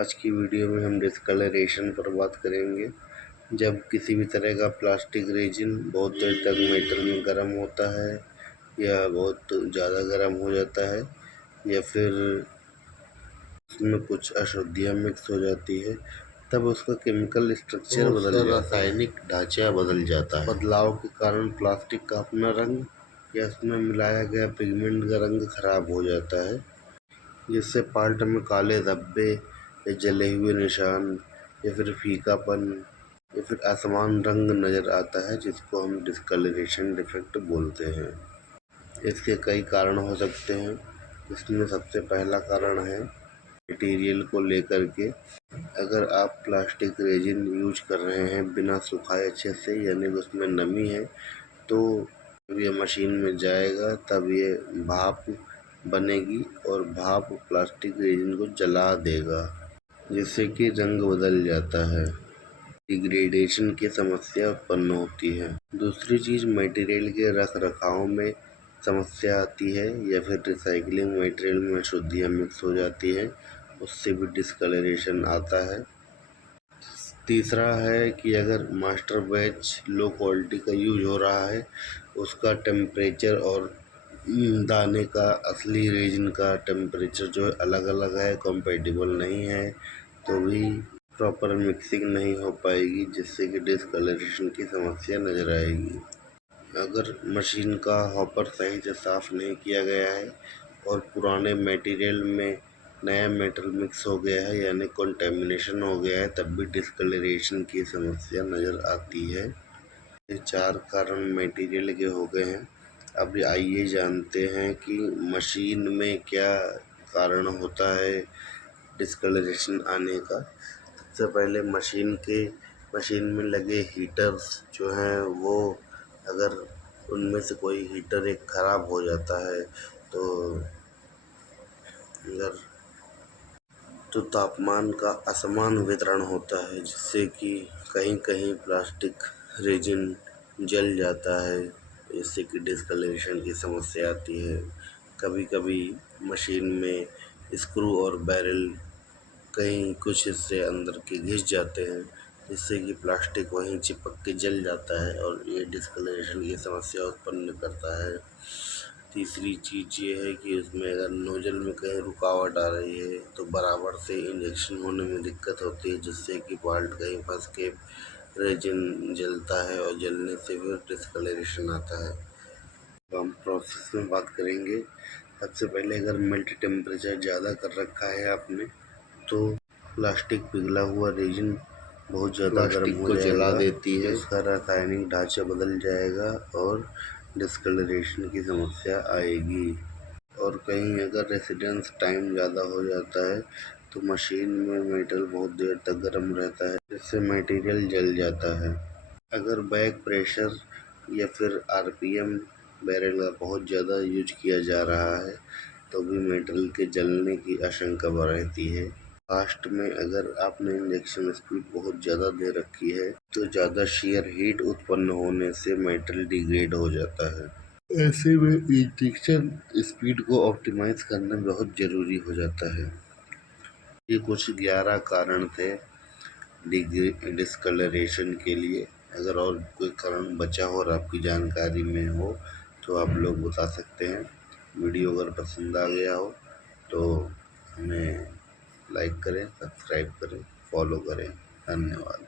आज की वीडियो में हम डिस्कलरेशन पर बात करेंगे। जब किसी भी तरह का प्लास्टिक रेजिन बहुत देर तक मेटल में गर्म होता है या बहुत ज़्यादा गर्म हो जाता है या फिर उसमें कुछ अशुद्धियाँ मिक्स हो जाती है, तब उसका केमिकल स्ट्रक्चर बदल जाता है, रासायनिक ढांचा बदल जाता है। बदलाव के कारण प्लास्टिक का अपना रंग या उसमें मिलाया गया पिगमेंट का रंग खराब हो जाता है, जिससे पार्ट में काले धब्बे या जले हुए निशान या फिर फीकापन या फिर असमान रंग नज़र आता है, जिसको हम डिस्कलरेशन डिफेक्ट बोलते हैं। इसके कई कारण हो सकते हैं। इसमें सबसे पहला कारण है मटेरियल को लेकर के। अगर आप प्लास्टिक रेजिन यूज कर रहे हैं बिना सुखाए अच्छे से, यानी उसमें नमी है, तो जब ये मशीन में जाएगा तब ये भाप बनेगी और भाप प्लास्टिक रेजिन को जला देगा, जिससे कि रंग बदल जाता है। डिग्रेडेशन की समस्या उत्पन्न होती है। दूसरी चीज़ मटेरियल के रख रखाव में समस्या आती है या फिर रिसाइकलिंग मटेरियल में अशुद्धियाँ मिक्स हो जाती है, उससे भी डिस्कलरेशन आता है। तीसरा है कि अगर मास्टर बैच लो क्वालिटी का यूज हो रहा है, उसका टेम्परेचर और दाने का असली रेजिन का टेम्परेचर जो है अलग अलग है, कंपैटिबल नहीं है, तो भी प्रॉपर मिक्सिंग नहीं हो पाएगी, जिससे कि डिस्कलरेशन की समस्या नज़र आएगी। अगर मशीन का हॉपर सही से साफ़ नहीं किया गया है और पुराने मटेरियल में नया मेटल मिक्स हो गया है, यानी कंटेमिनेशन हो गया है, तब भी डिस्कलरेशन की समस्या नज़र आती है। ये 4 कारण मटेरियल के हो गए हैं। अब आइए जानते हैं कि मशीन में क्या कारण होता है डिस्कलरेशन आने का। सबसे पहले मशीन में लगे हीटर्स जो हैं, वो अगर उनमें से कोई हीटर एक ख़राब हो जाता है तो तापमान का असमान वितरण होता है, जिससे कि कहीं कहीं प्लास्टिक रेजिन जल जाता है, जिससे कि डिस्कलरेशन की समस्या आती है। कभी कभी मशीन में स्क्रू और बैरल कहीं कुछ हिस्से अंदर के घिस जाते हैं, जिससे कि प्लास्टिक वहीं चिपक के जल जाता है और ये डिस्कलरेशन की समस्या उत्पन्न करता है। तीसरी चीज़ ये है कि उसमें अगर नोजल में कहीं रुकावट आ रही है तो बराबर से इंजेक्शन होने में दिक्कत होती है, जिससे कि बाल्ट कहीं फंस के रेजिन जलता है और जलने से फिर डिस्कलरेशन आता है। तो हम प्रोसेस में बात करेंगे। सबसे पहले अगर मेल्ट टेम्परेचर ज़्यादा कर रखा है आपने, तो प्लास्टिक पिघला हुआ रेजिन बहुत ज़्यादा गर्म हो जाएगा, जला देती है, उसका रासायनिक ढांचा बदल जाएगा और डिस्कलरेशन की समस्या आएगी। और कहीं अगर रेसिडेंस टाइम ज़्यादा हो जाता है तो मशीन में मेटल बहुत देर तक गर्म रहता है, जिससे मटेरियल जल जाता है। अगर बैक प्रेशर या फिर आरपीएम बैरल का बहुत ज़्यादा यूज किया जा रहा है, तो भी मेटल के जलने की आशंका रहती है। फास्ट में अगर आपने इंजेक्शन स्पीड बहुत ज़्यादा दे रखी है, तो ज़्यादा शेयर हीट उत्पन्न होने से मेटल डिग्रेड हो जाता है। ऐसे में इंजेक्शन स्पीड को ऑप्टिमाइज करना बहुत ज़रूरी हो जाता है। ये कुछ 11 कारण थे डिस्कलरेशन के लिए। अगर और कोई कारण बचा हो और आपकी जानकारी में हो तो आप लोग बता सकते हैं। वीडियो अगर पसंद आ गया हो तो हमें लाइक करें, सब्सक्राइब करें, फॉलो करें। धन्यवाद।